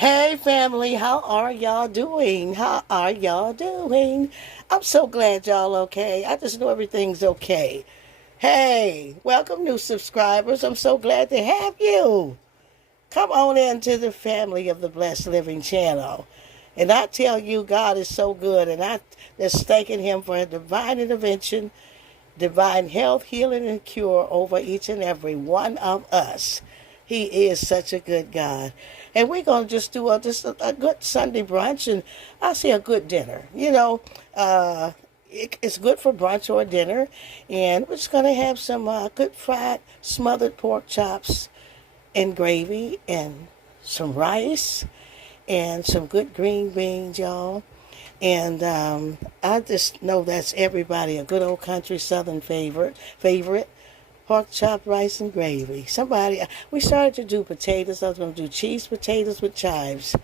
Hey family, how are y'all doing? How are y'all doing? I'm so glad y'all okay. I just know everything's okay. Hey, welcome new subscribers. I'm so glad to have you. Come on into the family of the Blessed Living channel. And I tell you, God is so good, and I just thanking Him for a divine intervention, divine health, healing, and cure over each and every one of us. He is such a good God. And we're going to just do a good Sunday brunch, and I say a good dinner. It's good for brunch or dinner. And we're just going to have some good fried smothered pork chops and gravy and some rice and some good green beans, y'all. And I just know that's everybody a good old country southern favorite. Pork chop, rice, and gravy. We started to do potatoes. I was going to do cheese potatoes with chives.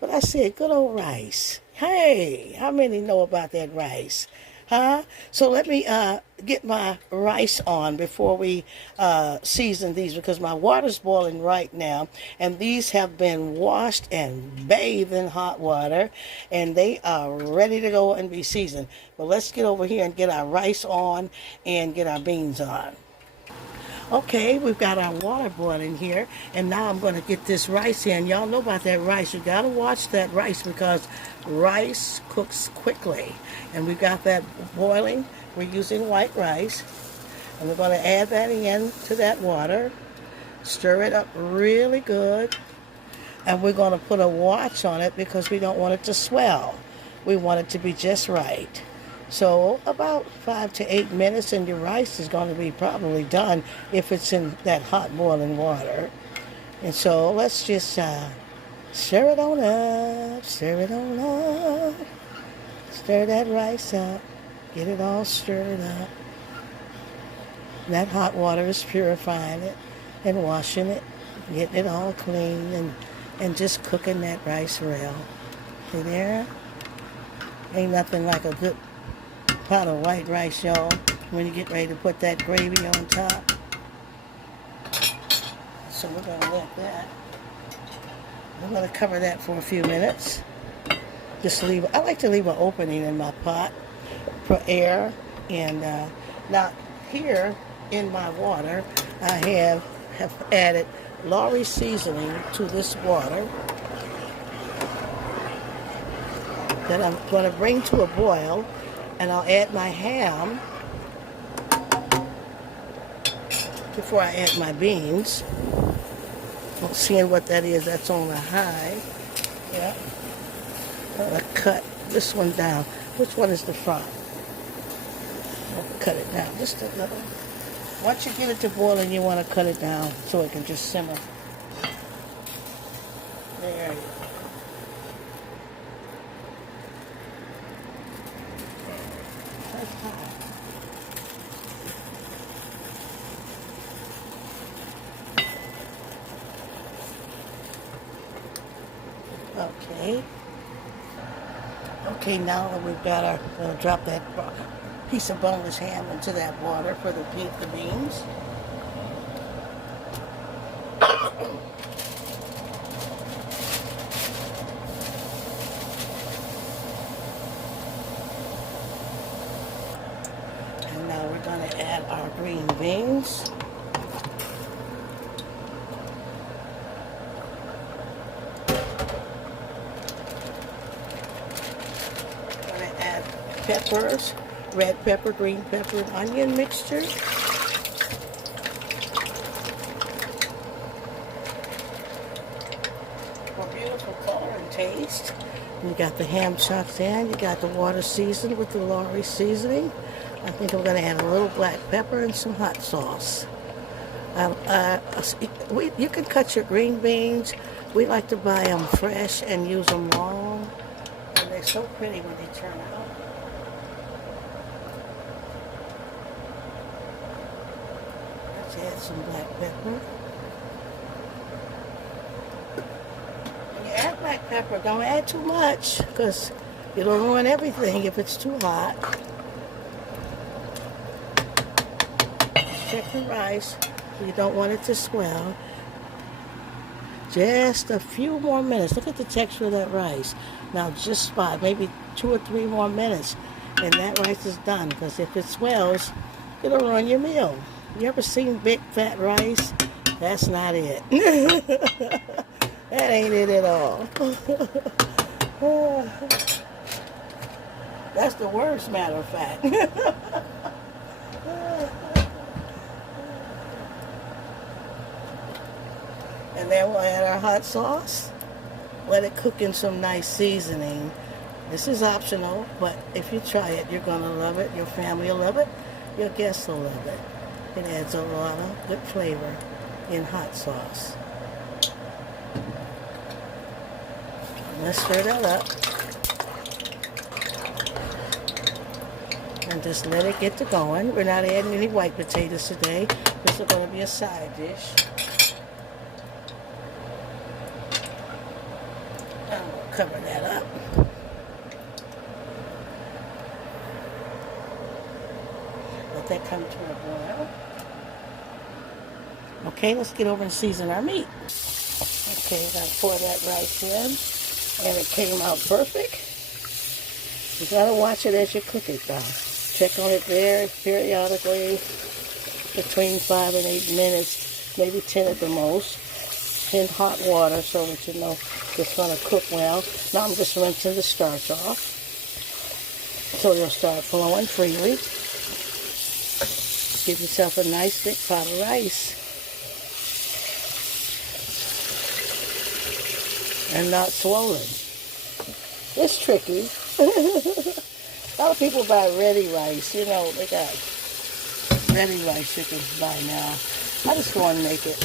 But I said, good old rice. Hey, how many know about that rice? Huh? So let me get my rice on before we season these, because my water's boiling right now, and these have been washed and bathed in hot water, and they are ready to go and be seasoned. But let's get over here and get our rice on and get our beans on. Okay, we've got our water boiling here, and now I'm going to get this rice in. Y'all know about that rice. You got to watch that rice because rice cooks quickly. And we've got that boiling. We're using white rice, and we're going to add that in to that water. Stir it up really good, and we're going to put a watch on it because we don't want it to swell. We want it to be just right. So about 5 to 8 minutes, and your rice is going to be probably done if it's in that hot boiling water. And so let's just stir it on up, stir it on up, stir that rice up, get it all stirred up. And that hot water is purifying it and washing it, getting it all clean, and just cooking that rice well. See there? Ain't nothing like a good pot of white rice, y'all, when you get ready to put that gravy on top. So we're going to let that. I'm going to cover that for a few minutes. I like to leave an opening in my pot for air. And now here in my water, I have added Lawry seasoning to this water that I'm going to bring to a boil. And I'll add my ham before I add my beans. Well, seeing what that is, that's on the high. Yeah. I'm going to cut this one down. Which one is the front? I'll cut it down just a little. Once you get it to boiling, you want to cut it down so it can just simmer. There you go. Okay. Okay, now that we've got our, we'll drop that piece of boneless ham into that water for the beans. And now we're going to add our green beans. Peppers, red pepper, green pepper, and onion mixture. For beautiful color and taste. You got the ham chopped in. You got the water seasoned with the Lawry seasoning. I think I'm going to add a little black pepper and some hot sauce. You can cut your green beans. We like to buy them fresh and use them long. And they're so pretty when they turn out. Add some black pepper. When you add black pepper, don't add too much because it'll ruin everything if it's too hot. Check the rice. You don't want it to swell. Just a few more minutes. Look at the texture of that rice. Now just spot maybe 2 or 3 more minutes and that rice is done, because if it swells, it'll ruin your meal. You ever seen big fat rice? That's not it. That ain't it at all. That's the worst, matter of fact. And then we'll add our hot sauce. Let it cook in some nice seasoning. This is optional, but if you try it, you're going to love it. Your family will love it. Your guests will love it. It adds a lot of good flavor in hot sauce. Let's stir that up. And just let it get to going. We're not adding any white potatoes today. This is going to be a side dish. And we'll cover that up. Let that come to a boil. Okay, let's get over and season our meat. Okay, I'm gonna pour that rice in, and it came out perfect. You gotta watch it as you cook it, though. Check on it there periodically, between 5 and 8 minutes, maybe 10 at the most, in hot water so that you know it's gonna cook well. Now I'm just rinsing the starch off, so it'll start flowing freely. Give yourself a nice thick pot of rice. And not swollen. It's tricky. A lot of people buy ready rice. You know, they got ready rice you can buy now. I just go and make it.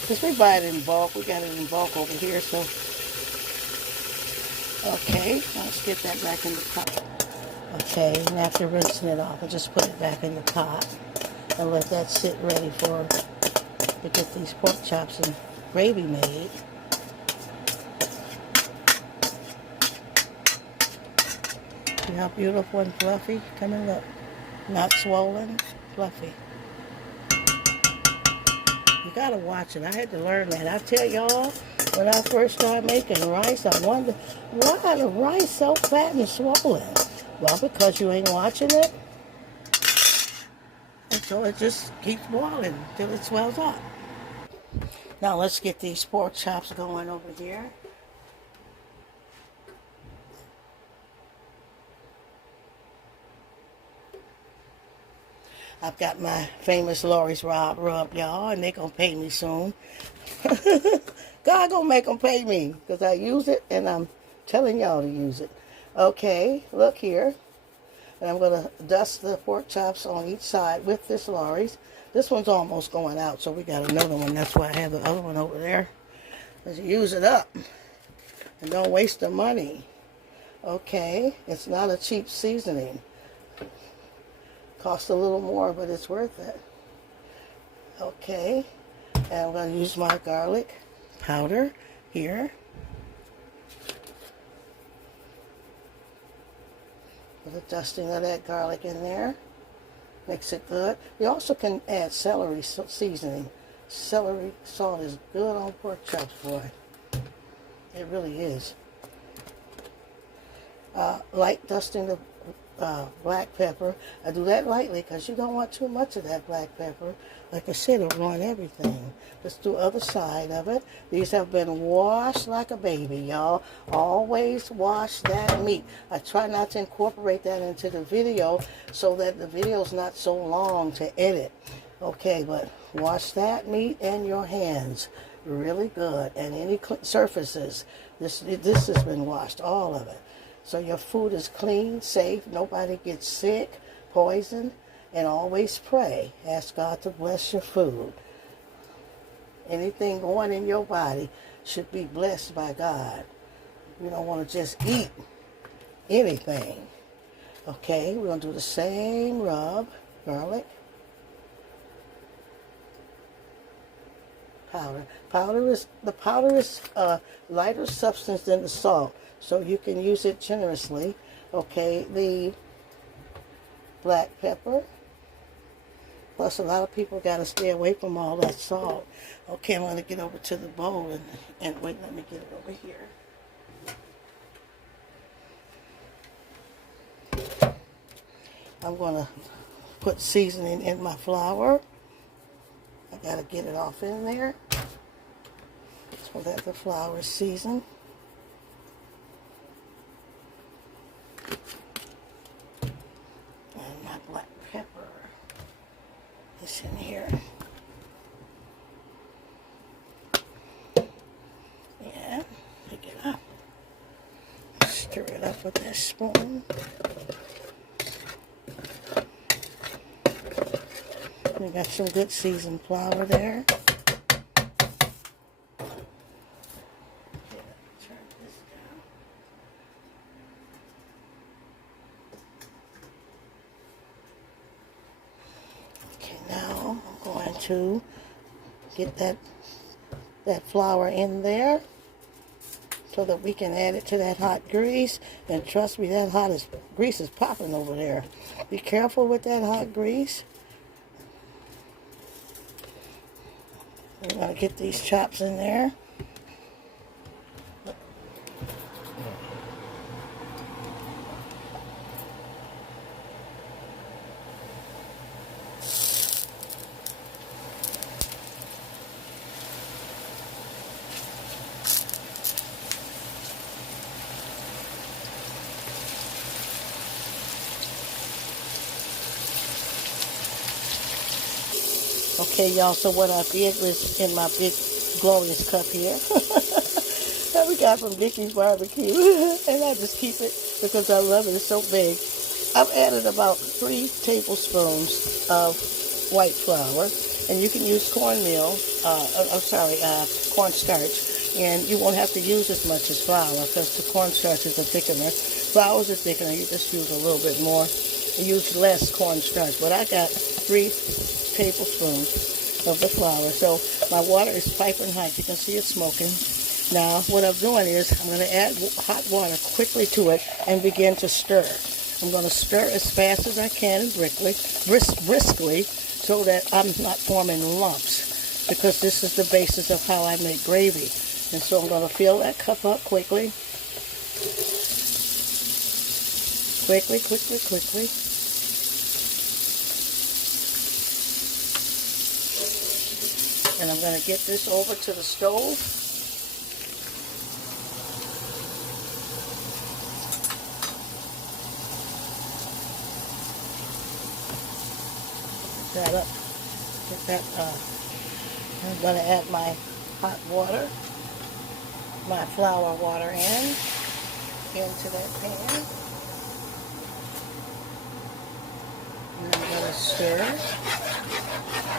Because we buy it in bulk. We got it in bulk over here, so. Okay, let's get that back in the pot. Okay, and after rinsing it off, I'll just put it back in the pot and let that sit ready to get these pork chops and gravy made. See how beautiful and fluffy? Come and look. Not swollen, fluffy. You gotta watch it. I had to learn that. I tell y'all, when I first started making rice, I wondered, why the rice so fat and swollen? Well, because you ain't watching it. And so it just keeps boiling until it swells up. Now let's get these pork chops going over here. I've got my famous Lori's rub, y'all, and they're going to pay me soon. God going to make them pay me because I use it, and I'm telling y'all to use it. Okay, look here. And I'm going to dust the pork chops on each side with this Lori's. This one's almost going out, so we got another one. That's why I have the other one over there. Let's use it up. And don't waste the money. Okay, it's not a cheap seasoning. Costs a little more, but it's worth it. Okay, and I'm going to use my garlic powder here. Put a dusting of that garlic in there. Makes it good. You also can add celery seasoning. Celery salt is good on pork chops, boy. It really is. Light dusting of black pepper. I do that lightly because you don't want too much of that black pepper. Like I said, it'll ruin everything. Just do the other side of it. These have been washed like a baby, y'all. Always wash that meat. I try not to incorporate that into the video so that the video's not so long to edit. Okay, but wash that meat and your hands really good. And any surfaces. This has been washed, all of it. So your food is clean, safe, nobody gets sick, poisoned, and always pray. Ask God to bless your food. Anything going in your body should be blessed by God. You don't want to just eat anything. Okay, we're going to do the same rub, garlic, powder. The powder is a lighter substance than the salt. So you can use it generously. Okay, the black pepper Plus, a lot of people got to stay away from all that salt. Okay, I'm going to get over to the bowl and wait, let me get it over here. I'm going to put seasoning in my flour. I got to get it off in there so that the flour is seasoned. And my black pepper is in here. Yeah, pick it up. Stir it up with this spoon. We got some good seasoned flour there. Okay, now I'm going to get that flour in there so that we can add it to that hot grease. And trust me, that grease is popping over there. Be careful with that hot grease. We're going to get these chops in there. Okay, y'all, so what I did was in my big glorious cup here that we got from Vicky's Barbecue, and I just keep it because I love it. It's so big. I've added about 3 tablespoons of white flour, and you can use cornmeal, cornstarch, and you won't have to use as much as flour because the cornstarch is a thickener. Flour is a thickener. You just use a little bit more. You use less cornstarch, but I got 3 tablespoons of the flour. So my water is piping hot. You can see it smoking. Now what I'm doing is I'm going to add hot water quickly to it and begin to stir. I'm going to stir as fast as I can and briskly so that I'm not forming lumps, because this is the basis of how I make gravy. And so I'm going to fill that cup up quickly. Quickly. And I'm going to get this over to the stove. Get that up. Get that, I'm going to add my hot water, my flour water into that pan. And I'm going to stir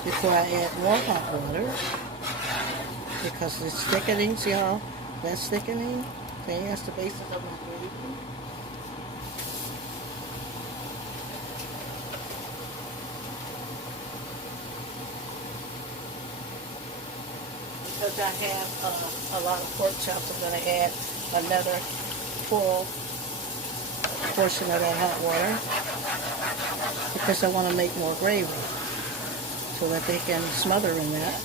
before I add more hot water, because it's thickening, see how that's thickening? See, that's the basis of my gravy. Because I have a lot of pork chops, I'm going to add another full portion of that hot water, because I want to make more gravy so that they can smother in that.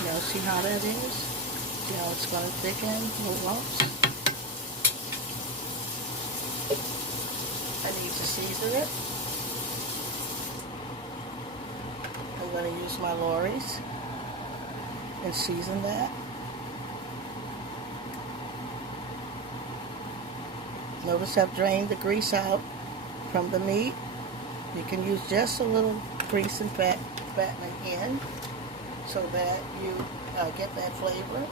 You know, see how that is? See how it's going to thicken, little lumps? I need to season it. I'm going to use my Lorry's and season that. Notice I've drained the grease out from the meat. You can use just a little grease and fattening in so that you get that flavor.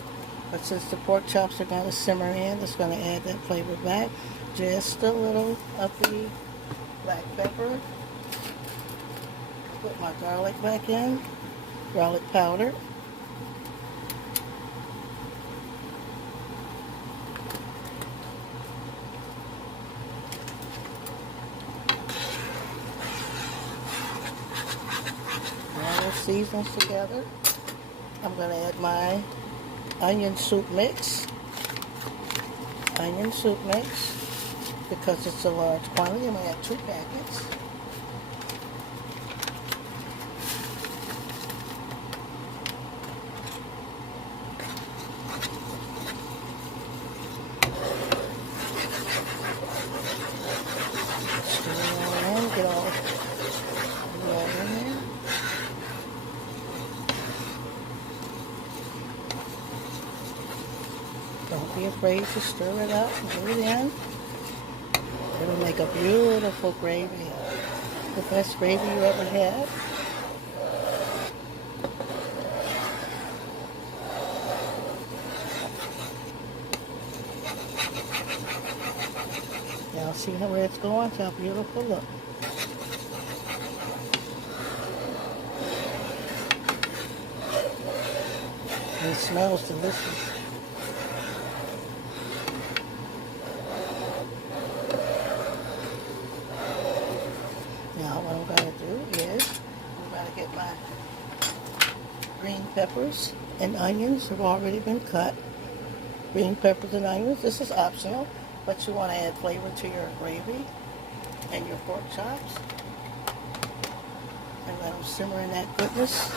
But since the pork chops are going to simmer in, it's going to add that flavor back. Just a little of the black pepper. Put my garlic back in, garlic powder. Seasons together. I'm going to add my onion soup mix. onion soup mix because it's a large quantity. I'm going to have 2 packets. Stir it all in, get all in there. Don't be afraid to stir it up and put it in. It'll make a beautiful gravy. The best gravy you ever had. Now see where it's going? How beautiful. Look. And it smells delicious. Now what I'm going to do is I'm going to get my green peppers and onions have already been cut. Green peppers and onions. This is optional, but you want to add flavor to your gravy and your pork chops. And let them simmer in that goodness.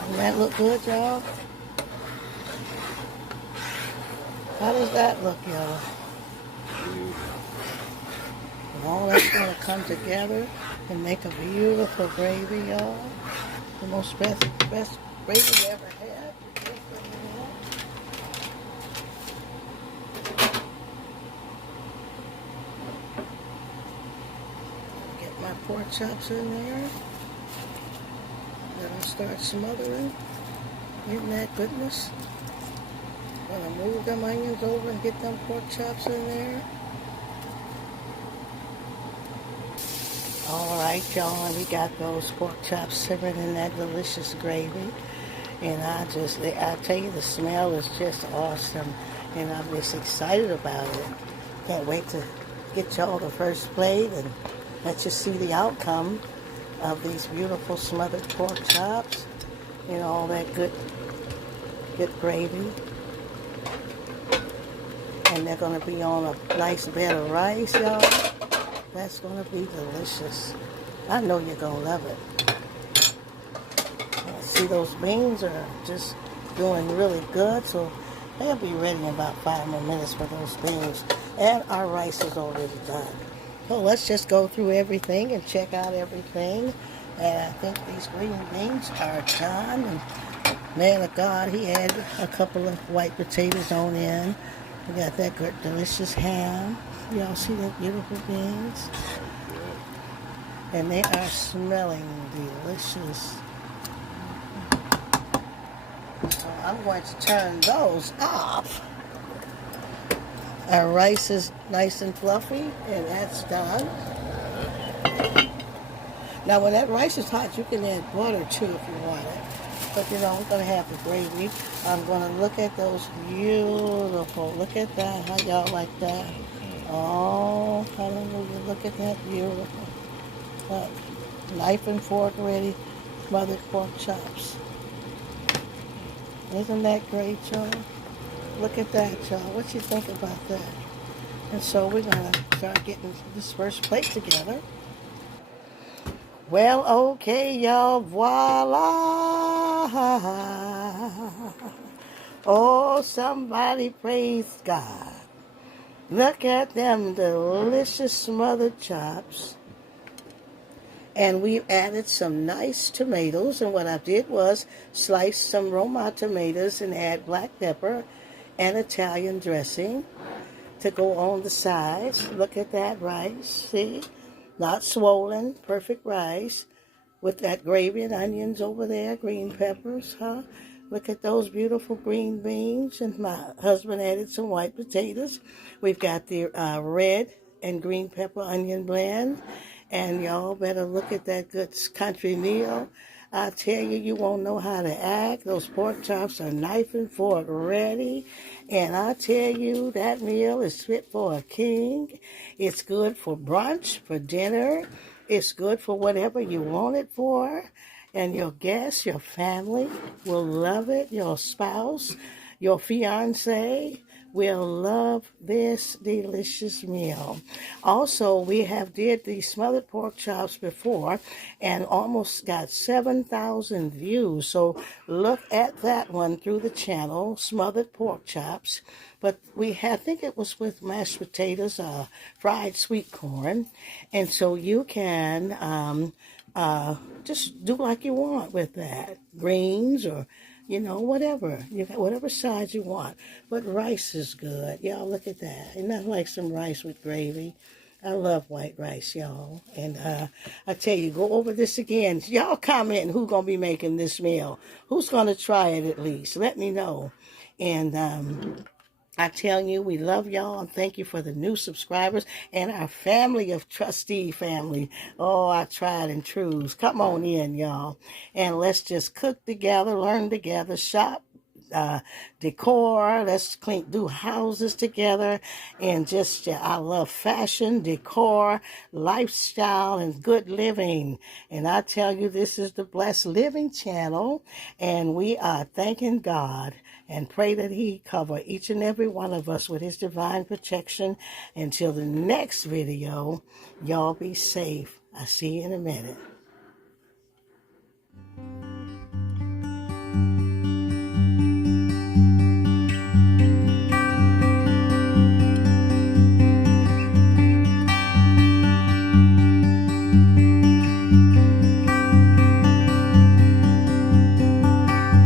Doesn't that look good, y'all? How does that look, y'all? And all that's going to come together and make a beautiful gravy, y'all. The most best gravy you ever had. Get my pork chops in there. Let them start smothering. Getting that goodness. Gonna move them onions over and get them pork chops in there. Alright, y'all, we got those pork chops simmering in that delicious gravy. And I tell you, the smell is just awesome. And I'm just excited about it. Can't wait to get y'all the first plate and let you see the outcome of these beautiful smothered pork chops. You know, all that good gravy. And they're going to be on a nice bed of rice, y'all. That's going to be delicious. I know you're going to love it. See, those beans are just doing really good, so they'll be ready in about 5 more minutes for those beans. And our rice is already done. So let's just go through everything and check out everything. And I think these green beans are done. And man of God, he had a couple of white potatoes on in. We got that good, delicious ham. Y'all see that beautiful beans? And they are smelling delicious. So I'm going to turn those off. Our rice is nice and fluffy, and that's done. Now, when that rice is hot, you can add butter too if you want it. But you know, I'm going to have the gravy. I'm going to look at those beautiful. Look at that. How y'all like that? Oh, hallelujah. Look at that beautiful. Knife and fork ready. Smothered pork chops. Isn't that great, y'all? Look at that, y'all. What you think about that? And so we're going to start getting this first plate together. Well, okay, y'all. Voila. Oh, somebody praise God. Look at them delicious smothered chops. And we've added some nice tomatoes. And what I did was slice some Roma tomatoes and add black pepper and Italian dressing to go on the sides. Look at that rice. See? Not swollen. Perfect rice. With that gravy and onions over there. Green peppers, huh? Look at those beautiful green beans. And my husband added some white potatoes. We've got the red and green pepper onion blend. And y'all better look at that good country meal. I tell you, you won't know how to act. Those pork chops are knife and fork ready. And I tell you, that meal is fit for a king. It's good for brunch, for dinner. It's good for whatever you want it for. And your guests, your family will love it. Your spouse, your fiance, will love this delicious meal. Also, we have did the smothered pork chops before and almost got 7,000 views. So look at that one through the channel, Smothered Pork Chops. But we had, I think it was with mashed potatoes, fried sweet corn. And so you can just do like you want with that. Greens or, whatever. You got whatever size you want. But rice is good. Y'all, look at that. Isn't that like some rice with gravy? I love white rice, y'all. And I tell you, go over this again. Y'all comment who's going to be making this meal. Who's going to try it at least? Let me know. And I tell you, we love y'all and thank you for the new subscribers and our family of trustee family. Oh, our tried and trues. Come on in, y'all. And let's just cook together, learn together, shop, decor. Let's do houses together. And just, I love fashion, decor, lifestyle, and good living. And I tell you, this is the Blessed Living channel. And we are thanking God and pray that He cover each and every one of us with His divine protection. Until the next video, y'all be safe. I'll see you in a minute.